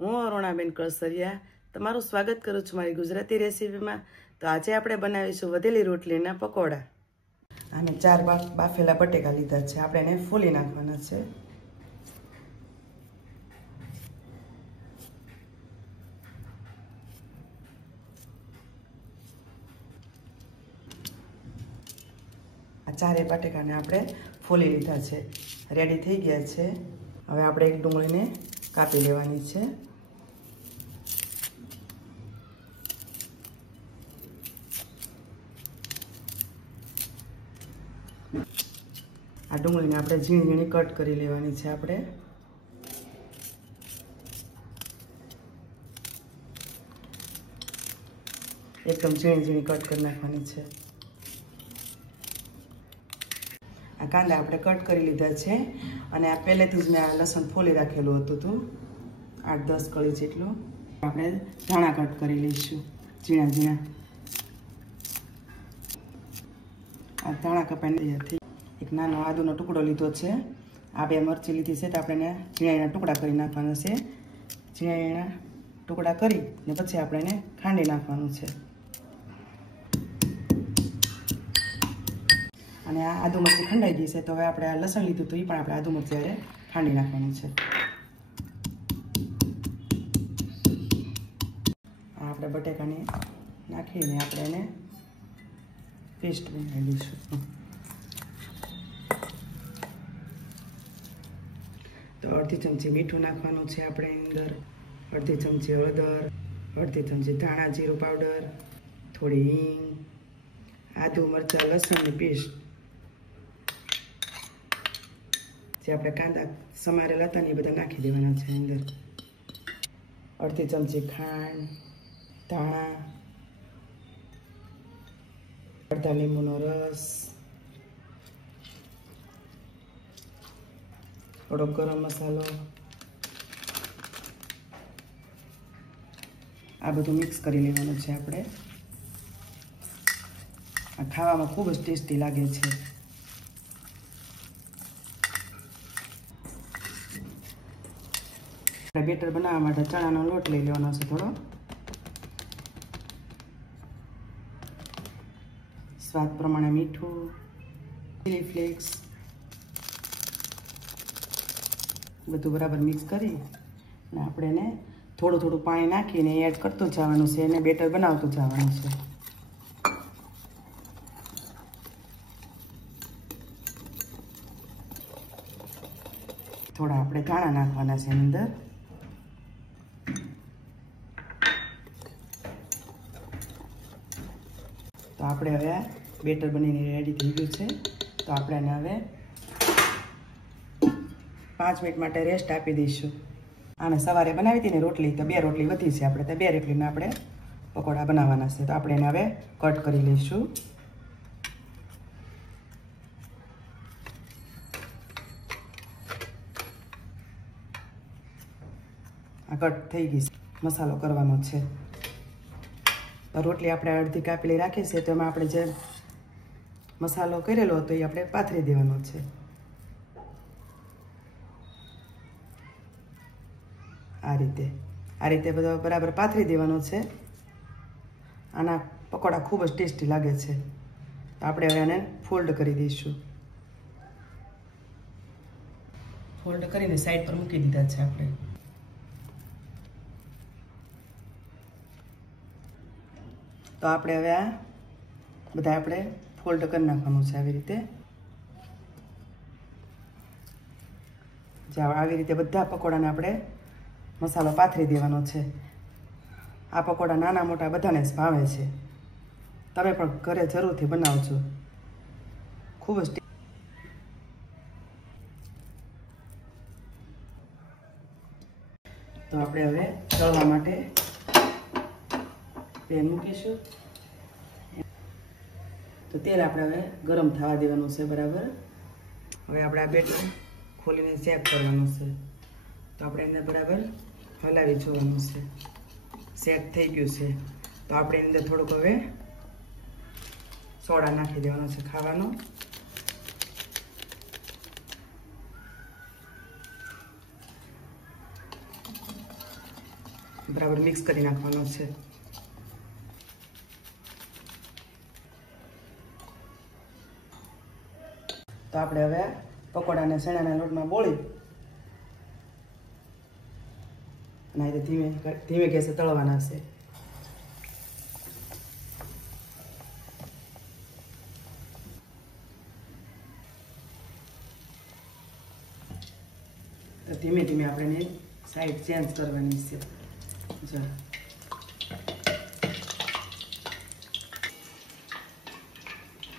હું અરુણાબેન કળસરિયા તમારું સ્વાગત કરું છું મારી ગુજરાતી રેસીપીમાં। તો આજે આપણે બનાવીશું વધેલી રોટલીના પકોડા। આને 4 બાફેલા બટેકા લીધા છે, આપણે એને ફોલી નાખવાના છે। આ 4 બટેકાને આપણે ફોલી લીધા છે, રેડી થઈ ગયા છે। હવે આપણે એક ડુંગળીને કાપી લેવાની છે। આ ડુંગળીને આપણે ઝીણી ઝીણી કટ કરી લેવાની છે। આપણે એકદમ ઝીણી ઝીણી કટ કરી નાખવાની છે। આ કાંદા આપણે કટ કરી લીધા છે અને આ પહેલેથી જ મેં આ લસણ ફોલી રાખેલું હતું 8-10 કળી જેટલું। આપણે ધાણા કટ કરી લઈશું ઝીણા ઝીણા। આ ધાણા કપાઈને એક નાનો આદુનો ટુકડો લીધો છે, આ 2 મરચી લીધી છે, તો આપણે એને ઝીણા ઝીણા ટુકડા કરી નાખવાના છે। ઝીણા ઝીણા ટુકડા કરી ને પછી આપણે એને ખાંડી નાખવાનું છે। અને આ આદુ મરચી ખંડાઈ ગઈ છે, તો હવે આપણે આ લસણ લીધું તો એ પણ આપણે આદુ મરચી હારે ખાંડી નાખવાનું છે। આપણે બટેકાને નાખીને આપણે એને પેસ્ટ બનાવી લઈશું। તો અડધી ચમચી મીઠું નાખવાનું છે આપણે અંદર, અડધી ચમચી હળદર, અડધી ચમચી ધાણા જીરું પાવડર, થોડી હિંગ, આદુ મરચાં લસણની પેસ્ટ, જે આપણે કાંદા સમારેલા હતા ને એ બધા નાખી દેવાના છે અંદર, અડધી ચમચી ખાંડ, ધાણા, અડધા લીંબુનો રસ, થોડો ગરમ મસાલો, આ બધું મિક્સ કરી લેવાનું છે આપણે। આ ખાવામાં ખૂબ જ ટેસ્ટી લાગે છે। બેટર બનાવવા માટે ચણાનો લોટ લઈ લેવાનો છે થોડો, સ્વાદ પ્રમાણે મીઠું, ચીલી ફ્લેક્સ, બધું બરાબર મિક્સ કરી અને આપણે એને થોડું થોડું પાણી નાખીને એડ કરતું જવાનું છે, એને બેટર બનાવતું જવાનું છે। થોડા આપણે ધાણા નાખવાના છે અંદર, તો આપણે હવે બેટર બનીને રેડી થઈ ગયું છે। તો આપણે એને હવે 5 મિનિટ માટે રેસ્ટ આપી દઈશું। આને સવારે બનાવી હતી ને રોટલી, તો 2 રોટલી વધી છે આપણે, તો 2 રોટલીના આપણે પકોડા બનાવવાના છે। તો આપણે એને હવે કટ કરી લઈશું। આ કટ થઈ ગઈ છે, મસાલો કરવાનો છે। તો રોટલી આપણે અડધી કાપેલી રાખી છે, તો એમાં આપણે જે મસાલો કરેલો હતો એ આપણે પાથરી દેવાનો છે। આ રીતે બધો બરાબર પાથરી દેવાનો છે। આના પકોડા ખૂબ જ ટેસ્ટી લાગે છે। તો આપણે હવે આને ફોલ્ડ કરી દઈશું। ફોલ્ડ કરીને સાઈડ પર મૂકી દીધા છે આપણે। તો આપણે હવે આ બધા આપણે ફોલ્ડ કરી નાખવાનું છે આવી રીતે। આવી રીતે બધા પકોડાને આપણે મસાલો પાથરી દેવાનો છે। આ પકોડા નાના મોટા બધાને જ ભાવે છે, તમે પણ ઘરે જરૂરથી બનાવજો, ખૂબ જ। તો આપણે હવે તળવા માટે પેન મૂકીશું। તો તેલ આપણે હવે ગરમ થવા દેવાનું છે બરાબર। હવે આપણે આ બેટર ખોલીને ચેક કરવાનું છે, તો આપણે એને બરાબર હલાવી જોવાનું છે, સેટ થઈ ગયું છે। તો આપણે એની અંદર થોડુંક હવે સોડા નાખી દેવાનો છે ખાવાનો। બરાબર મિક્સ કરી નાખવાનો છે. તો આપણે હવે પકોડાને ચણાના લોટમાં બોળી અને ધીમે ગેસે તળવાના છે. તો ધીમે ધીમે આપણે સાઈડ ચેન્જ કરવાની છે. જો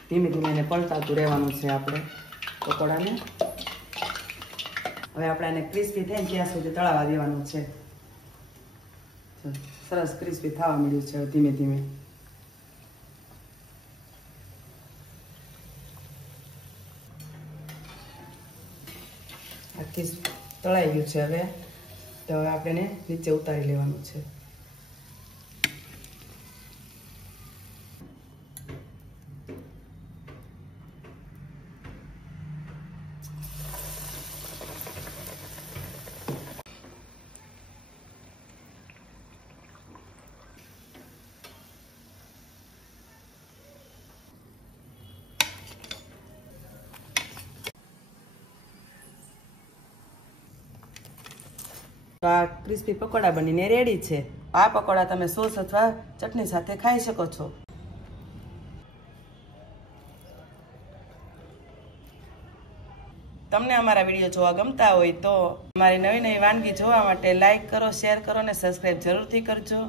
ધીમે ધીમે એને પલટાતું રહેવાનું છે આપણે પકોડાને. હવે આપણે આને ક્રિસ્પી થાય ત્યાં સુધી તળાવા દેવાનું છે. સરસ ક્રિસ્પી થવા મળ્યું છે ધીમે ધીમે. આખી તળાઈ ગયું છે. હવે તો હવે આપણે નીચે ઉતારી લેવાનું છે. તો આ ક્રિસ્પી પકોડા બનીને રેડી છે. આ પકોડા તમે સોસ અથવા ચટણી સાથે ખાઈ શકો છો. તમને અમારા વિડીયો જોવા ગમતા હોય તો અમારી નવી નવી વાનગી જોવા માટે લાઈક કરો, શેર કરો અને સબસ્ક્રાઈબ જરૂરથી કરજો.